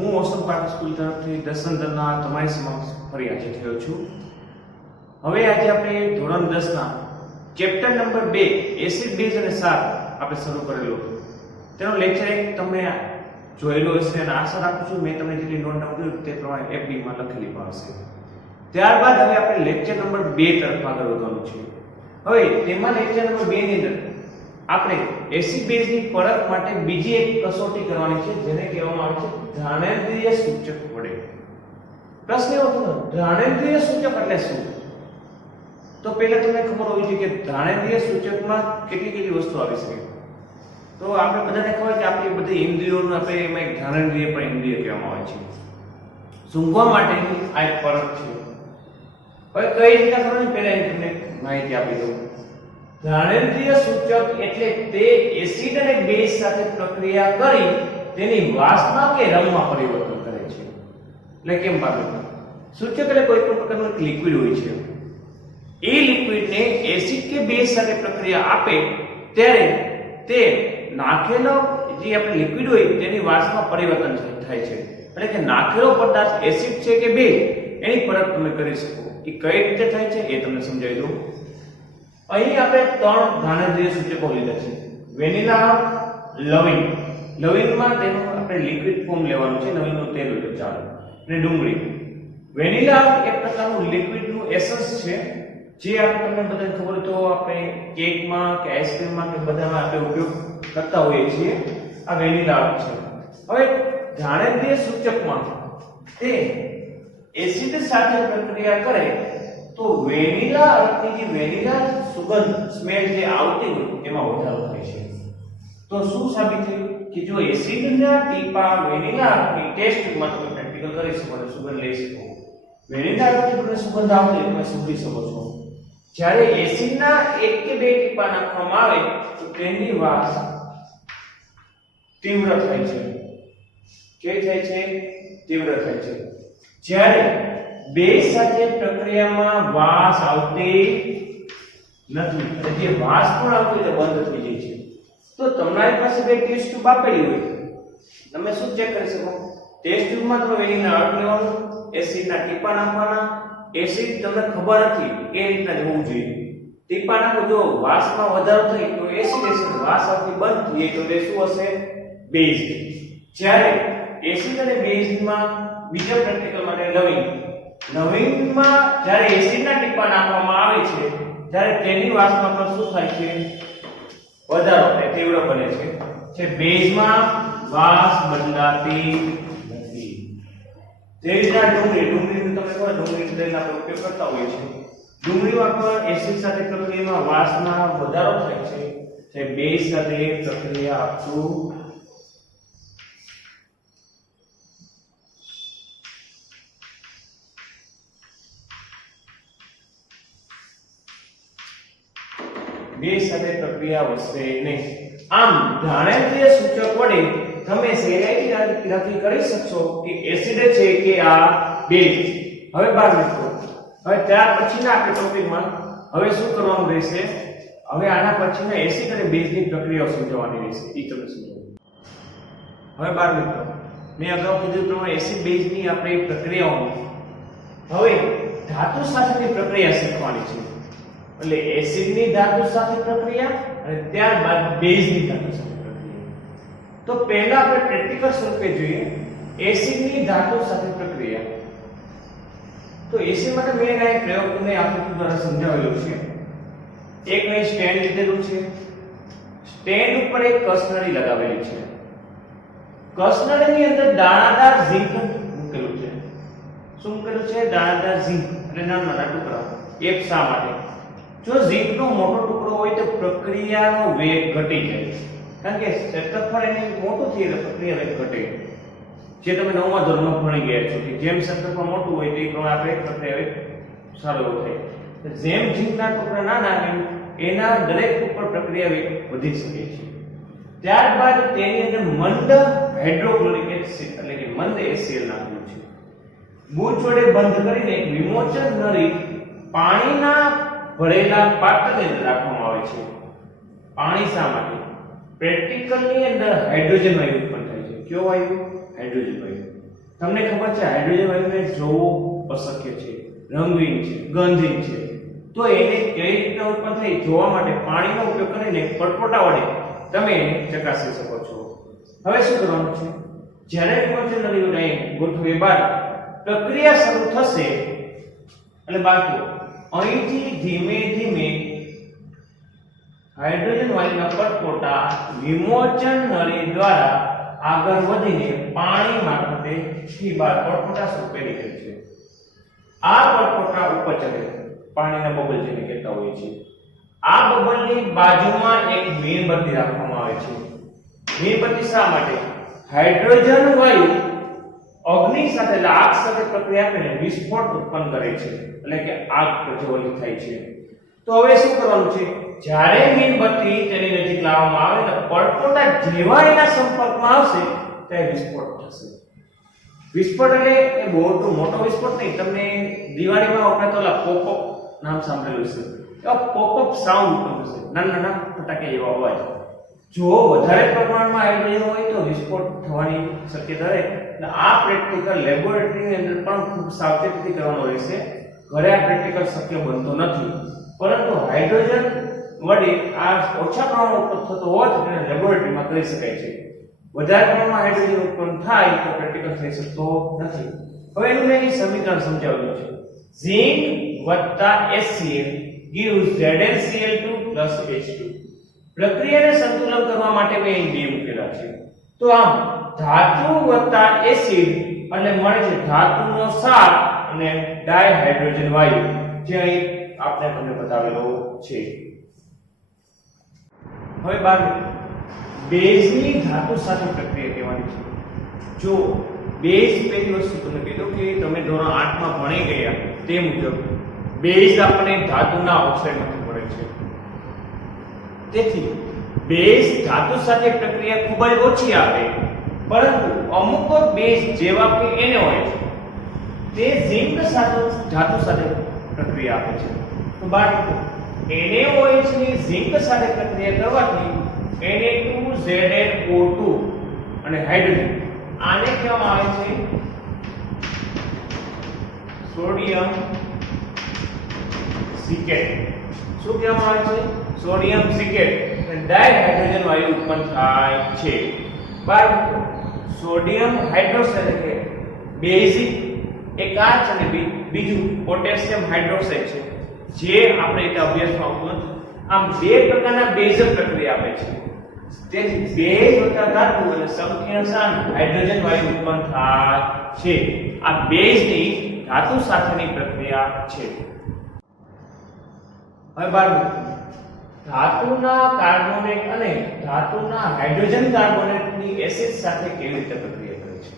હું ઓસમ park school તરફથી દસંતરના તમારી સમક્ષ ફરી હાજર થયો છું. હવે આજે આપણે ધોરણ 10 ના ચેપ્ટર નંબર 2 એસિડ બેઝ અને ક્ષાર આપણે શરૂ કરેલો હતો. તેનો લેક્ચર એક તમે જોયેલો હશે અને આશા રાખું છું મેં તમને જેટલી નોટ આપી તે પ્રમાણે FD માં લખેલી પણ હશે. ત્યારબાદ હવે આપણે લેક્ચર નંબર 2 તરફ આગળ વધવાનું છે. હવે તેમાં લેક્ચર નંબર 2 ની અંદર આપણે એસિડ બેઝની પરખ માટે બીજી એક કસોટી કરવાની છે જેને કહેવામાં આવે છે ઘાણેન્દ્રિય સૂચક વડે. પ્રશ્ન એવો થયો ઘાણેન્દ્રિય સૂચક એટલે શું? તો પહેલા તમને ખબર હોવી જોઈએ કે ઘાણેન્દ્રિય સૂચકમાં કેટલી વસ્તુ આવી શકે. તો આપણે બધાને ખબર છે આપણી બધી ઇન્દ્રિયોનું આપણે એમાં એક ઘાણેન્દ્રિય પણ ઇન્દ્રિય કહેવામાં આવે છે. સૂંઘવા માટેની આ એક પરખ છે. હવે કઈ રીતે કરવાની પહેલા તમને માહિતી આપી દઉં. ઘાણેન્દ્રિય સૂચક એટલે તે એસિડ અને બેઝ સાથે પ્રક્રિયા કરી તેની વાસના કે રંગમાં પરિવર્તન કરે છે. એટલે કેમ બાબત સૂચક એટલે કોઈ પણ પ્રકારનું લિક્વિડ હોય છે. એ લિક્વિડને એસિડ કે બેઝ સાથે પ્રક્રિયા આપે ત્યારે તે નાખેલો જે આપણે લિક્વિડ હોય તેની વાસમાં પરિવર્તન થાય છે. એટલે કે નાખેલો પદાર્થ એસિડ છે કે બેઝ એની પરખ તમે કરી શકો. એ કઈ રીતે થાય છે એ તમને સમજાવી દઉં. અહીં આપણે 3 ઘાણેન્દ્રિય સૂચકો લીધા છે. વેનિલા, લવિંગ. લવિંગમાં તેનું આપણે લિક્વિડ ફોર્મ લેવાનું છે. લવિંગનું તેલ હોય તો ચાલે. અને ડુંગળી. વેનિલા એક પ્રકારનું લિક્વિડનું એસન્સ છે જે તમને બધાને ખબર તો આપણે કેકમાં કે આઈસ્ક્રીમમાં કે બધામાં આપણે ઉપયોગ કરતા હોઈએ છીએ. આ વેનિલા છે. હવે ઘાણેન્દ્રિય સૂચકમાં તે એસિડ સાથે પ્રક્રિયા કરે તો વેનિલા અર્કની જે વેનિલા સુગંધ સ્મેલ જે આવતી હોય એમાં વધારો થાય છે. તો શું સાબિત થયું કે જો એસિડના ટીપા વેનિલા અર્કની ટેસ્ટમાં તમે પ્રેક્ટિકલ કરી શકો અને સુગંધ લઈ શકો. વેનિલા અર્કની તમને સુગંધ આવતી તમે સૂંઘી શકો છો. જ્યારે એસિડના 1 કે 2 ટીપા નાખવામાં આવે તો તેની વાસ તીવ્ર થાય છે. કેવી થાય છે? તીવ્ર થાય છે. જ્યારે બેઝ સાથે પ્રક્રિયામાં વાસ આવતી નથી. અને જે વાસ પણ આવતી તે બંધ થઈ જાય છે. તો તમારી પાસે બે ટેસ્ટ ટ્યુબ આપેલી હોય તમે શું ચેક કરી શકો? ટેસ્ટ ટ્યુબમાં તમે વેનિલા અર્ક લેવાનું, એસિડના ટીપા નાખવાના. એસિડ તમને ખબર નથી કે રીતના હોવું જોઈએ. ટીપા નાખો જો વાસમાં વધારો થાય તો એસિડ વાસ આવતી બંધ થઈ જાય તો તે શું હશે? બેઝ. જ્યારે એસિડ અને બેઝમાં બીજા પ્રેક્ટિકલ માટે લવિંગમાં જ્યારે એસિડના ટીપા નાખવામાં આવે છે ત્યારે તેની વાસમાં પણ શું થાય છે? વધારો થાય, તીવ્ર બને છે. જે બેઝમાં વાસ બદલાતી નથી. તે રીતના ડુંગળીનું તમને ખબર ડુંગળી તેલ આપણે ઉપયોગ કરતા હોઈએ છીએ. ડુંગળીમાં પણ એસિડ સાથે પ્રક્રિયામાં વાસમાં વધારો થાય છે. જે બેઝ સાથે પ્રક્રિયા આપતું બેઝ સાથે પ્રક્રિયા વધશે નહીં. આમ ઘાણેન્દ્રિય સૂચક વડે તમે સહેલાઈથી નક્કી કરી શકશો કે એસિડ છે કે આ બેઝ. હવે બાર મિત્રો હવે ત્યાર પછીના આપણે ટોપિકમાં હવે શું કરવાનું રહેશે? હવે આના પછીના એસિડ અને બેઝની પ્રક્રિયાઓ સમજવાની રહેશે. એ તમને સમજાવું. હવે બાર મિત્રો મેં અગાઉ કીધું પ્રમાણે એસિડ બેઝની આપણે પ્રક્રિયાઓ હવે ધાતુ સાથેની પ્રક્રિયા શીખવાની છે. એટલે એસિડની ધાતુ સાથે પ્રક્રિયા અને ત્યારબાદ બેઝની ધાતુ સાથે પ્રક્રિયા. તો પહેલા આપણે પ્રેક્ટિકલ સ્વરૂપે જોઈએ એસિડની ધાતુ સાથે પ્રક્રિયા. તો એસિડ માટે મેં આ પ્રયોગ તમને આકૃતિ દ્વારા સમજાવેલો છે. એક અહીં સ્ટેન્ડ લીધેલું છે. સ્ટેન્ડ ઉપર એક કસનળી લગાવેલી છે. કસનળીની અંદર દાણાદાર ઝીંક મૂકેલું છે. શું મૂકેલું છે? દાણાદાર ઝીંક એટલે નાના ટુકડા. એક શા માટે? જો ઝીંકનો મોટો ટુકડો હોય તો પ્રક્રિયાનો વેગ ઘટી જાય. કારણ કે ક્ષેત્રફળ એની મોટું થઈ એટલે પ્રક્રિયા વેગ ઘટે. જે તમે 9મા ધોરણમાં ભણી ગયા છો કે જેમ ક્ષેત્રફળ મોટું હોય તે પ્રમાણે આપણે પ્રક્રિયા વેગ સારો થાય. જેમ ઝીંકના ટુકડા નાના એના દરેક ઉપર પ્રક્રિયા વેગ વધી શકે છે. ત્યારબાદ તેની અંદર મંદ હાઇડ્રોક્લોરિક એસિડ એટલે કે મંદ HCl નાખેલું છે. બૂચ વડે બંધ કરીને વિમોચન નળી પાણીના ભરેલા પાત્રની અંદર રાખવામાં આવે છે. પાણી શા માટે? પ્રેક્ટિકલની અંદર હાઇડ્રોજન વાયુ ઉત્પન્ન થાય છે. કયો વાયુ? હાઇડ્રોજન વાયુ. તમને ખબર છે હાઇડ્રોજન વાયુને જોવું અશક્ય છે, રંગહીન છે, ગંધહીન છે. તો એને કઈ રીતે ઉત્પન્ન થઈ જોવા માટે પાણીનો ઉપયોગ કરીને પરપોટા વડે તમે એને ચકાસી શકો છો. હવે શું કરવાનું છે? જ્યારે વિમોચન નળીઓને ગોઠવ્યા બાદ પ્રક્રિયા શરૂ થશે એટલે બાળકો અહીંથી ધીમે ધીમે હાઇડ્રોજન વાયુના પરપોટા વિમોચન નળી દ્વારા આગળ વધીને પાણી મારફતે થી બહાર પરપોટા સ્વરૂપે નીકળે છે. આ પરપોટા ઉપર ચડે પાણીના બબલ જેને કહેતા હોય છે. આ બબલની બાજુમાં એક મીણબત્તી રાખવામાં આવે છે. મીણબત્તી શા માટે? હાઇડ્રોજન વાયુ અગ્નિ સાથે એટલે આગ સાથે પ્રક્રિયા કરીને વિસ્ફોટ ઉત્પન્ન કરે છે, એટલે કે આગ પ્રજ્વલિત થાય છે. તો હવે શું કરવાનું છે? જ્યારે મીણબત્તી તેની નજીક લાવવામાં આવે તો પરપોટા જેવા એના સંપર્કમાં આવશે ત્યારે વિસ્ફોટ થશે. વિસ્ફોટ એટલે એ મોટો વિસ્ફોટ નહીં, તમને દિવાળીમાં વપરાતો ઓલા પોપઅપ નામ સાંભળેલું છે. એ પોપઅપ સાઉન્ડ ઉત્પન્ન થશે, નાના ફટાકે જેવા અવાજ. જો વધારે પ્રમાણમાં હાઇડ્રોજન હોય તો વિસ્ફોટ થવાની શક્યતા રહે. આ પ્રેક્ટિકલ લેબોરેટરીની અંદર પણ ખૂબ સાવચેતીથી કરવાનો રહેશે. ઘરે આ પ્રેક્ટિકલ શક્ય બનતો નથી, પરંતુ હાઇડ્રોજન વડે આ ઓછા પ્રમાણમાં ઉત્પન્ન થતો હોવાથી તેને લેબોરેટરીમાં કરી શકાય છે. વધારે પ્રમાણમાં હાઇડ્રોજન ઉત્પન્ન થાય તો પ્રેક્ટિકલ થઈ શકતો નથી. હવે એનું મેં સમીકરણ સમજાવ્યું છે. Zinc HCl gives ZnCl2 H2. પ્રક્રિયાને સંતુલન કરવા માટે મેં અહીં બે મૂકેલા છે. તો આમ ધાતુ એસિડ એટલે મળે છે ધાતુનો ક્ષાર અને ડાયહાઇડ્રોજન વાયુ, જે અહીં આપણે તમને બતાવેલો છે. હવે બાર બેઝની ધાતુ સાથે પ્રક્રિયા કહેવાની છે. જો બેઝ પહેલી વસ્તુ તમને કીધું કે તમે ધોરણ 8 માં ભણી ગયા તે મુજબ બેઝ આપણે ધાતુના ઓક્સાઇડમાંથી મળે છે. તેથી બેઝ ધાતુ સાથે પ્રક્રિયા ખૂબ જ ઓછી આવે, પરંતુ અમુક બેઝ જેવા કે એને હોય છે તે ઝિંક સાથે ધાતુ સાથે પ્રક્રિયા આપે છે. તો બાળકો NaOH ની ઝિંક સાથે પ્રક્રિયા કરવાથી Na2ZnO2 અને હાઇડ્રોજન, આને કહેવામાં આવે છે સોડિયમ સિકેટ. શું કહેવામાં આવે છે? સોડિયમ સિકેટ. અને ડાયહાઇડ્રોજન વાયુ ઉત્પન્ન થાય છે. બાળકો સોડિયમ હાઇડ્રોક્સાઇડ એટલે બેઝિક એક આ છે અને બીજું પોટેશિયમ હાઇડ્રોક્સાઇડ છે, જે આપણે એક અભ્યાસમાં આવતું નથી. આમ બે પ્રકારના બેઝ પ્રક્રિયા આપે છે. તેથી બેઝ વત્તા ધાતુ એટલે સંકીર્ણ સાંદ્ર હાઇડ્રોજન વાયુ ઉત્પન્ન થાય છે. આ બેઝની ધાતુ સાથેની પ્રક્રિયા છે. હવે બાળકો ધાતુના કાર્બોનેટ અને ધાતુના હાઇડ્રોજન કાર્બોનેટની એસિડ સાથે કેવી રીતે પ્રક્રિયા કરે છે?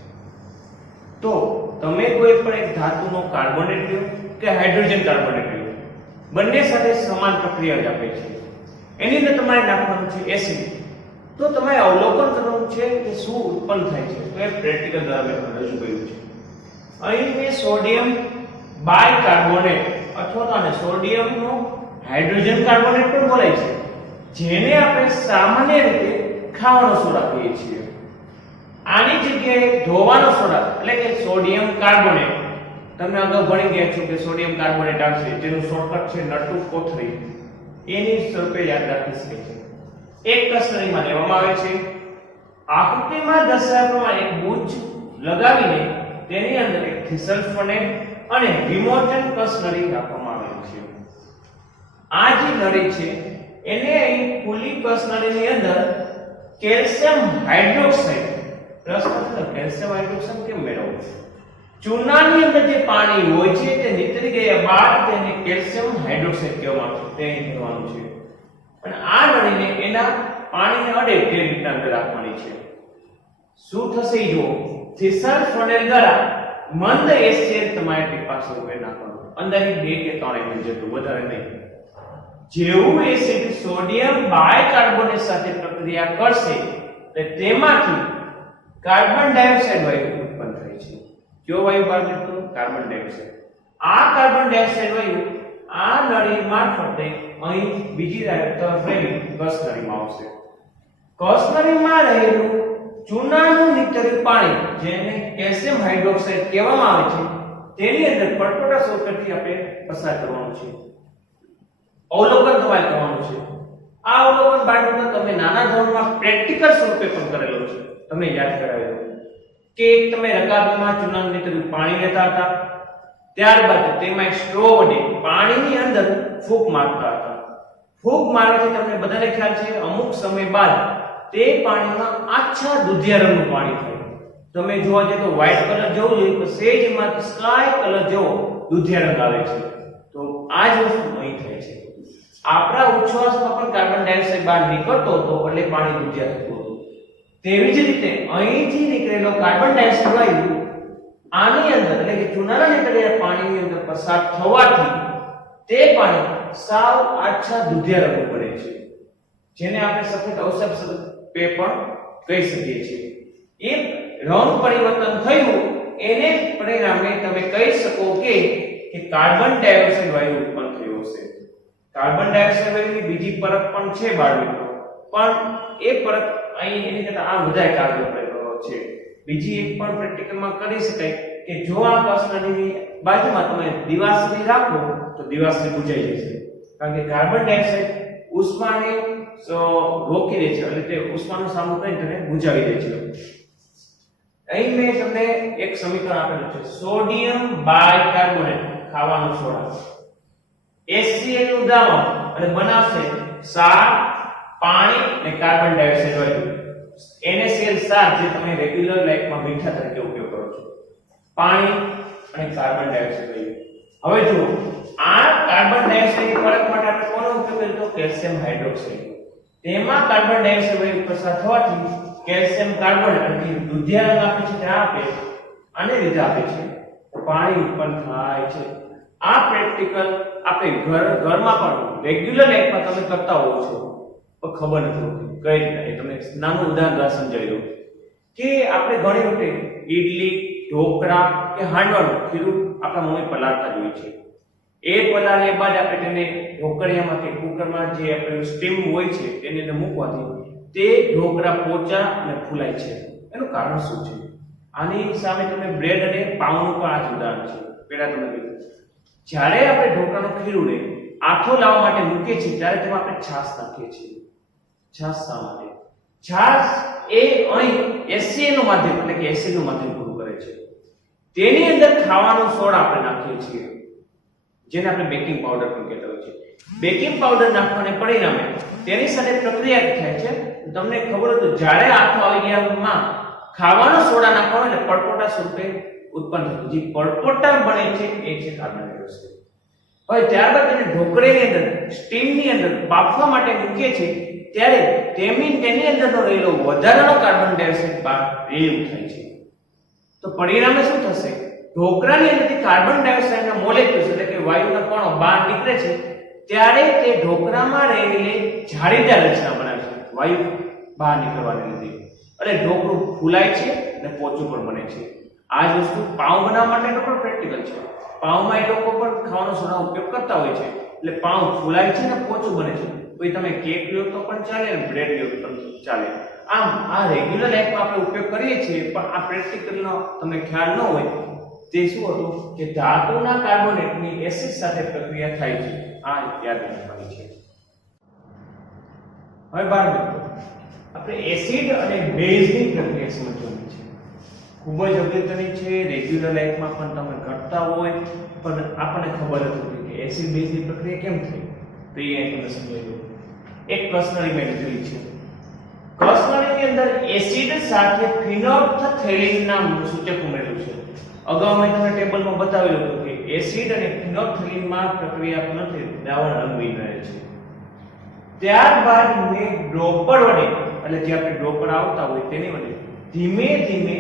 તો તમે કોઈ પણ એક ધાતુનો કાર્બોનેટ લ્યો કે હાઇડ્રોજન કાર્બોનેટ લ્યો, બંને સાથે સમાન પ્રક્રિયા જ આપે છે. એની અંદર તમારે નાખવાનું છે એસિડ. તો તમારે અવલોકન કરવાનું છે કે શું ઉત્પન્ન થાય છે. તો એ પ્રેક્ટિકલ દ્વારા મેં રજૂ કર્યું છે. અહીં મેં સોડિયમ બાયકાર્બોનેટ અથવા તો આને સોડિયમનો હાઇડ્રોજન કાર્બોનેટ પણ બોલાય છે, જેને આપણે સામાન્ય રીતે ખાવાનો સોડા કહીએ છીએ. આની જગ્યાએ ધોવાનો સોડા એટલે કે સોડિયમ કાર્બોનેટ, તમે અગાઉ ભણી ગયા છો કે સોડિયમ કાર્બોનેટ આવશે, જેનું શોર્ટકટ છે N2O3, એની સ્વરૂપે યાદ રાખી શકે છે. એક કસનળીમાં લેવામાં આવે છે. આકૃતિમાં દર્શાવ્યા પ્રમાણે એક બુચ લગાવીને તેની અંદર એક થિસલફોનેટ અને વિમોચન કસનળી રાખવામાં આવેલી છે. આ જે નળી છે એને અહીં ખુલ્લી કસનળીની અંદર કેલ્શિયમ હાઇડ્રોક્સાઇડ, પ્રશ્ન છે કેલ્શિયમ હાઇડ્રોક્સાઇડ કેમ મેળવવું? ચૂનાની અંદર જે પાણી હોય છે તે નીતરી ગયા બાદ તેને કેલ્શિયમ હાઇડ્રોક્સાઇડ કહેવામાં આવે છે. તે અહીં કરવાનું છે. અને આ નળીને એના પાણીને અડે તે રીતના અંદર રાખવાની છે. શું થશે જો થિસલફોનેટ દ્વારા મંદ HCl તમારે ટીપા સ્વરૂપે નાખવાનું, અંદાજે 2 કે 3 ml જેટલું, વધારે નહીં. જેવું એસિડ સોડિયમ બાયકાર્બોનેટ સાથે પ્રક્રિયા કરશે એટલે તેમાંથી કાર્બન ડાયોક્સાઇડ વાયુ ઉત્પન્ન થાય છે. કયો વાયુ બહાર નીકળતો? Carbon dioxide. આ કાર્બન ડાયોક્સાઇડ વાયુ આ નળી મારફતે અહીં બીજી તરફ રહેલી કસનળીમાં આવશે. કસનળીમાં રહેલું ચૂનાનું નીતર્યું પાણી જેને કેલ્શિયમ હાઇડ્રોક્સાઇડ કહેવામાં આવે છે તેની અંદર પરપોટા સ્વરૂપેથી આપણે પસાર કરવાનું છે, અવલોકન તમારે કરવાનું છે. આ અવલોકન બાળકો તમે નાના ધોરણમાં પ્રેક્ટિકલ સ્વરૂપે પણ કરેલો છે. તમને યાદ કરાવ્યો કે તમે રકાબીમાં ચૂનાનું નીતર્યું પાણી લેતા હતા, ત્યારબાદ તેમાં એક સ્ટ્રો વડે પાણીની અંદર ફૂંક મારતા હતા. ફૂંક મારવાથી તમને બધાને ખ્યાલ છે અમુક સમય બાદ તે પાણીમાં આછા દૂધિયા રંગનું પાણી થાય. તમે જોવા જઈએ તો વ્હાઈટ કલર જેવું જોઈએ તો સેજ એમાં સ્કાય કલર જેવો દૂધિયા રંગ આવે છે. તો આ જ વસ્તુ અહીં થાય છે. આપણા ઉચ્છ્વાસમાં પણ કાર્બન ડાયોક્સાઇડ બહાર નીકળતો હતો એટલે પાણી દૂધિયા થતું હતું. તેવી જ રીતે અહીંથી નીકળેલો કાર્બન ડાયોક્સાઇડ વાયુ આની અંદર એટલે કે ચૂનાના નીકળેલા પાણીની અંદર પસાર થવાથી તે પાણી સાવ આછા દૂધિયા રંગનું બને છે, જેને આપણે સફેદ અવસાદ સ્વરૂપે પણ કહી શકીએ છીએ. એ રંગ પરિવર્તન થયું એને પરિણામે તમે કહી શકો કે કાર્બન ડાયોક્સાઇડ વાયુ ઉત્પન્ન થયો છે. કાર્બન ડાયોક્સાઇડ વાયુની બીજી પરત પણ છે બાળકો, પણ એ પરત અહીં એની કરતા આ વધારે કાર્ય છે. બીજી એક પણ પ્રેક્ટિકલમાં કરી શકાય કે જો આ કસનળીની બાજુમાં તમે દિવાસળી રાખો તો દિવાસળી બુજાઈ જશે, કારણ કે કાર્બન ડાયોક્સાઇડ ઉષ્માને રોકી દે છે એટલે તે ઉષ્માનો સામનો કરીને તેને બુજાવી દે છે. અહીં મેં તમને એક સમીકરણ આપેલું છે, સોડિયમ બાયકાર્બોનેટ ખાવાનો સોડા HCl નું દ્રાવણ અને બનાવશે ક્ષાર, પાણી અને કાર્બન ડાયોક્સાઇડ વાયુ. NaCl ક્ષાર જે તમે રેગ્યુલર લાઈફમાં મીઠા તરીકે ઉપયોગ કરો છો, પાણી અને કાર્બન ડાયોક્સાઇડ વાયુ. હવે જુઓ આ કાર્બન ડાયોક્સાઇડની પરત માટે આપણે કોનો ઉપયોગ કર્યો તો કેલ્શિયમ હાઇડ્રોક્સાઇડ. તેમાં કાર્બન ડાયોક્સાઇડ વાયુ પસાર થવાથી કેલ્શિયમ કાર્બોનેટ એટલે દૂધિયા રંગ આપે છે તે આપે આને લીધે આપે છે પાણી ઉત્પન્ન થાય છે. આ પ્રેક્ટિકલ આપણે ઘરમાં પણ રેગ્યુલર લાઈફમાં તમે કરતા હોવ છો પણ ખબર નથી હોતી કઈ રીતે. તમને નાનું ઉદાહરણ દ્વારા સમજાવી દઉં કે આપણે ઘણી વખતે ઈડલી, ઢોકળા કે હાંડવાનું ખીરું આપણા મમ્મી પલાળતા જોઈએ છે. એ પલાળ્યા બાદ આપણે તેને ઢોકળિયામાં કે કુકરમાં જે આપણે સ્ટીમ હોય છે તેની અંદર મૂકવાથી તે ઢોકળા પોચા અને ફૂલાય છે. એનું કારણ શું છે? આની સામે તમે બ્રેડ અને પાઉંનું પણ આ જ ઉદાહરણ છે. પહેલા તમે કીધું જ્યારે આપણે ઢોકળાનું ખીરું ને આથો લાવવા માટે મૂકીએ છીએ ત્યારે તેમાં આપણે છાશ નાખીએ છીએ. છાશ શા માટે? છાશ એ અહીં HCl નું માધ્યમ એટલે કે એસિડ નું માધ્યમ પૂરું કરે છે. તેની અંદર ખાવાનો સોડા આપણે નાખીએ છીએ જેને આપણે બેકિંગ પાવડર પણ કહેતા હોય છે. બેકિંગ પાવડર નાખવાને પરિણામે તેની સાથે પ્રક્રિયા થાય છે. તમને ખબર હોય તો જ્યારે આથો આવી ગયામાં ખાવાનો સોડા નાખવાનો એટલે પરપોટા સ્વરૂપે ઉત્પન્ન થતું જે પરપોટા બને છે એ છે કાર્બન ડાયોક્સાઇડ. હવે ત્યારબાદ તેને ઢોકળીની અંદર સ્ટીમની અંદર બાફવા માટે મૂકીએ છીએ ત્યારે તેની અંદરનો રહેલો વધારાનો કાર્બન ડાયોક્સાઇડ બહાર રિલીવ થાય છે. તો પરિણામે શું થશે? ઢોકળાની અંદરથી કાર્બન ડાયોક્સાઇડના મોલેક્યુલ્સ એટલે કે વાયુના કણો બહાર નીકળે છે ત્યારે તે ઢોકળામાં રહેલી જાળીદાર રચના બનાવે છે વાયુ બહાર નીકળવાને લીધે, એટલે ઢોકળું ફૂલાય છે અને પોચું પણ બને છે. આ જ વસ્તુ પાઉં બનાવવા માટેનો પણ પ્રેક્ટિકલ છે. પાઉંમાં એ લોકો પણ ખાવાનો સોડા ઉપયોગ કરતા હોય છે એટલે પાઉં ફૂલાય છે અને પોચું બને છે. કોઈ તમે કેક લ્યો તો પણ ચાલે અને બ્રેડ લ્યો તો પણ ચાલે. આમ આ રેગ્યુલર લાઈફમાં આપણે ઉપયોગ કરીએ છીએ પણ આ પ્રેક્ટિકલનો તમને ખ્યાલ ન હોય તે શું હતું કે ધાતુના કાર્બોનેટની એસિડ સાથે પ્રક્રિયા થાય છે. આ યાદ રાખવાની છે. હવે બાળકો આપણે એસિડ અને બેઝની પ્રક્રિયા સમજવાની છે. ખૂબ જ અગત્યની છે. રેગ્યુલર લાઈફમાં પણ તમે કરતા હોય પણ આપણને ખબર નથી કે એસિડ બેઝની પ્રક્રિયા કેમ થઈ. તો એ તમને સમજાવી દઉં. એક કસનળી મેં લીધેલી છે. કસનળીની અંદર એસિડ સાથે ફિનોલ્ફથેલિન નામનું સૂચક ઉમેરેલું છે. અગાઉ મેં તમને ટેબલમાં બતાવેલું હતું કે એસિડ અને ફિનોલ્ફથેલિનમાં પ્રક્રિયા પૂર્ણ થઈ દ્રાવણ રંગહીન રહે છે. ત્યારબાદ મેં ડ્રોપર વડે એટલે જે આપણે ડ્રોપર આવતા હોય તેની વડે ધીમે ધીમે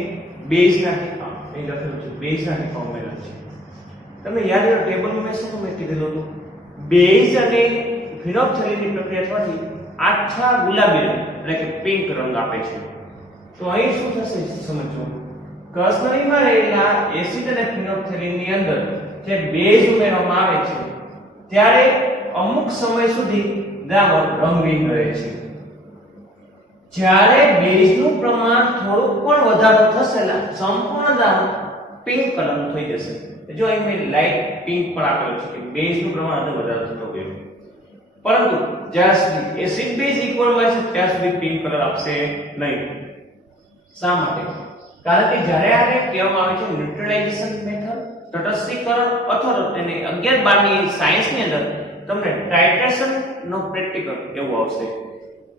બેઝના ટીપા અહીં લખેલું છે બેઝના ટીપા ઉમેરેલા છે. તમે યાદ કરો ટેબલમાં મેં શું મેં કીધેલું હતું? બેઝ અને ફિનોલ્ફથેલિનની પ્રક્રિયા થવાથી આછા ગુલાબી રંગ એટલે કે પિંક રંગ આપે છે. તો અહીં શું થશે સમજો. કસનળીમાં રહેલા એસિડ અને ફિનોલ્ફથેલિનની અંદર જે બેઝ ઉમેરવામાં આવે છે ત્યારે અમુક સમય સુધી દ્રાવણ રંગહીન રહે છે. જ્યારે બેઝનું પ્રમાણ થોડુંક પણ વધારો થશે એટલે સંપૂર્ણ દ્રાવણ પિંક કલરનું થઈ જશે. જો અહીં મેં લાઈટ પિંક પણ આપેલું છે કે બેઝનું પ્રમાણ હજુ વધારો થતો ગયો, પરંતુ જ્યાં સુધી એસિડ બેઝ ઇક્વલ હોય છે ત્યાં સુધી પિંક કલર આપશે નહીં. શા માટે? કારણ કે જ્યારે આને કહેવામાં આવે છે ન્યુટ્રલાઇઝેશન મેથડ, તટસ્થીકરણ, અથવા તો તેને 11-12 ની સાયન્સની અંદર તમને ટાઇટ્રેશન નો પ્રેક્ટિકલ એવું આવશે.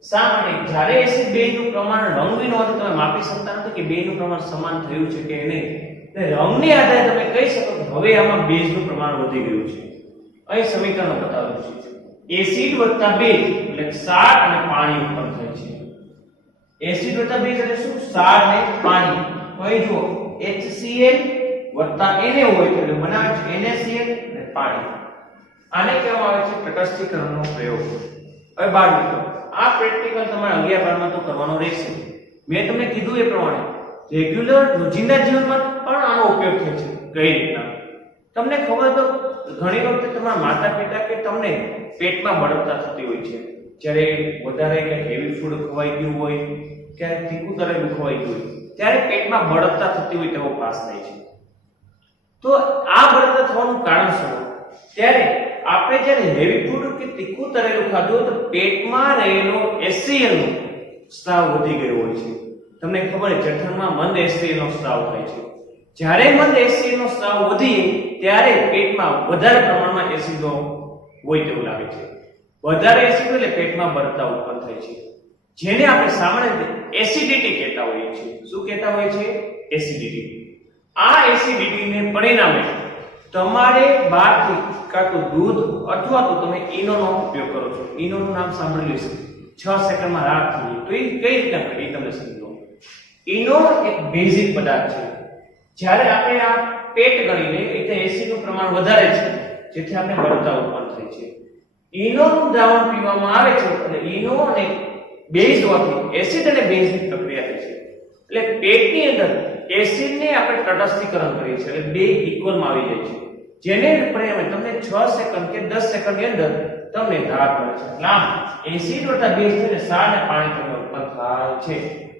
શા માટે? જ્યારે એસિડ બેઝનું પ્રમાણ રંગહીન હોવાથી તમે માપી શકતા નથી કે બેઝનું પ્રમાણ સમાન થયું છે કે નહીં. એટલે રંગને આધારે તમે કહી શકો કે હવે આમાં બેઝનું પ્રમાણ વધી ગયું છે. અહીં સમીકરણો બતાવેલું છે. એસિડ વત્તા બેઝ એટલે ક્ષાર અને પાણી ઉત્પન્ન થાય છે. એસિડ વત્તા બેઝ એટલે શું? ક્ષાર અને પાણી. અહીં જુઓ HCl વત્તા Na હોય એટલે બનાવે છે NaCl અને પાણી. આને કહેવામાં આવે છે તટસ્થીકરણનો પ્રયોગ. હવે બાર મિત્રો, આ પ્રેક્ટિકલ તમારે 11-12 માં તો કરવાનો રહેશે. મેં તમને કીધું એ પ્રમાણે રેગ્યુલર રોજિંદા જીવનમાં પણ આનો ઉપયોગ થાય છે. કઈ રીતના? તમને ખબર તો ઘણી વખત તમારા માતા પિતા કે તમને પેટમાં બળતરા થતી હોય છે. જ્યારે વધારે કે હેવી ફૂડ ખવાઈ ગયું હોય કે તીખું તળેલું ખવાઈ ગયું હોય ત્યારે પેટમાં બળતરા થતી હોય તેવો ભાસ થાય છે. તો આ બળતરા થવાનું કારણ શું? ત્યારે આપણે જ્યારે હેવી ફૂડ કે તીખું તળેલું ખાધું હોય તો પેટમાં રહેલો HCl નો સ્ત્રાવ વધી ગયો હોય છે. તમને ખબર છે જઠરમાં મંદ HCl નો સ્ત્રાવ થાય છે. જ્યારે મંદ HCl નો સ્ત્રાવ વધે ત્યારે પેટમાં વધારે પ્રમાણમાં એસિડ હોય તેવું લાગે છે. વધારે એસિડ એટલે પેટમાં બળતરા ઉત્પન્ન થાય છે, જેને આપણે સામાન્ય રીતે એસિડિટી કહેતા હોઈએ છીએ. શું કહેતા હોઈએ છીએ? એસિડિટી. આ એસિડિટીને પરિણામે તમારે બહારથી કાં તો દૂધ અથવા તો તમે ઈનોનો ઉપયોગ કરો છો. ઈનોનું નામ સાંભળ્યું છે. 6 સેકન્ડમાં રાખ થઈ. તો એ કઈ રીતના કરી તમને સમજો. ઈનો એક બેઝિક પદાર્થ છે. જ્યારે આપણે આ પેટ ગણીને એટલે એસિડનું પ્રમાણ વધારે છે, જેથી આપણે બળતરા ઉત્પન્ન થાય છે. ઈનોનું દ્રાવણ પીવામાં આવે છે એટલે ઈનો અને બેઝ હોવાથી એસિડ અને બેઝની પ્રક્રિયા થાય છે. એટલે પેટની અંદર એસિડને આપણે તટસ્થીકરણ કરીએ છીએ એટલે બે ઇક્વલમાં આવી જાય છે, જેને પરિણામે તમને 6 સેકન્ડ કે 10 સેકન્ડની અંદર તમને ધાર મળે છે. આમ એસિડ વત્તા બેઝ થઈને ક્ષાર અને પાણી તમને ઉત્પન્ન થાય છે.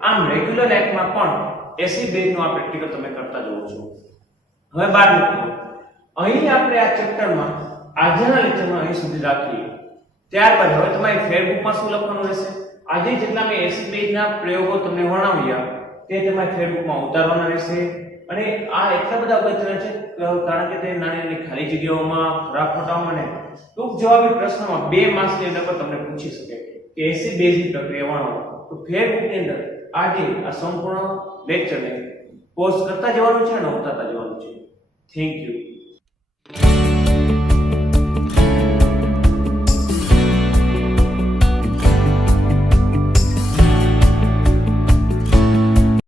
આમ રેગ્યુલર લાઈફમાં પણ એસિડ બેઝનો આ પ્રેક્ટિકલ તમે કરતા જોવો છો. હવે બાર મિત્રો, અહીં આપણે આ ચેપ્ટરમાં આજના લેક્ચરમાં અહીં સુધી રાખીએ. ત્યારબાદ હવે તમારી ફેરબુકમાં શું લખવાનું રહેશે? આજે જેટલા મેં એસિડ બેઝના પ્રયોગો તમને વર્ણવ્યા તે તમારી ફેરબુકમાં ઉતારવાના રહેશે. અને આ એટલા બધા અગત્યના છે કારણ કે તે નાની નાની ખાલી જગ્યાઓમાં, ખરા ખોટામાં અને ટૂંક જવાબી પ્રશ્નોમાં 2 માર્ક્સની અંદર પણ તમને પૂછી શકે કે એસિડ બેઝની પ્રક્રિયા વર્ણવો. તો ફેરબુકની અંદર આજે આ સંપૂર્ણ લેક્ચરને પોસ્ટ કરતા જવાનું છે અને ઉતારતા જવાનું છે. Thank you.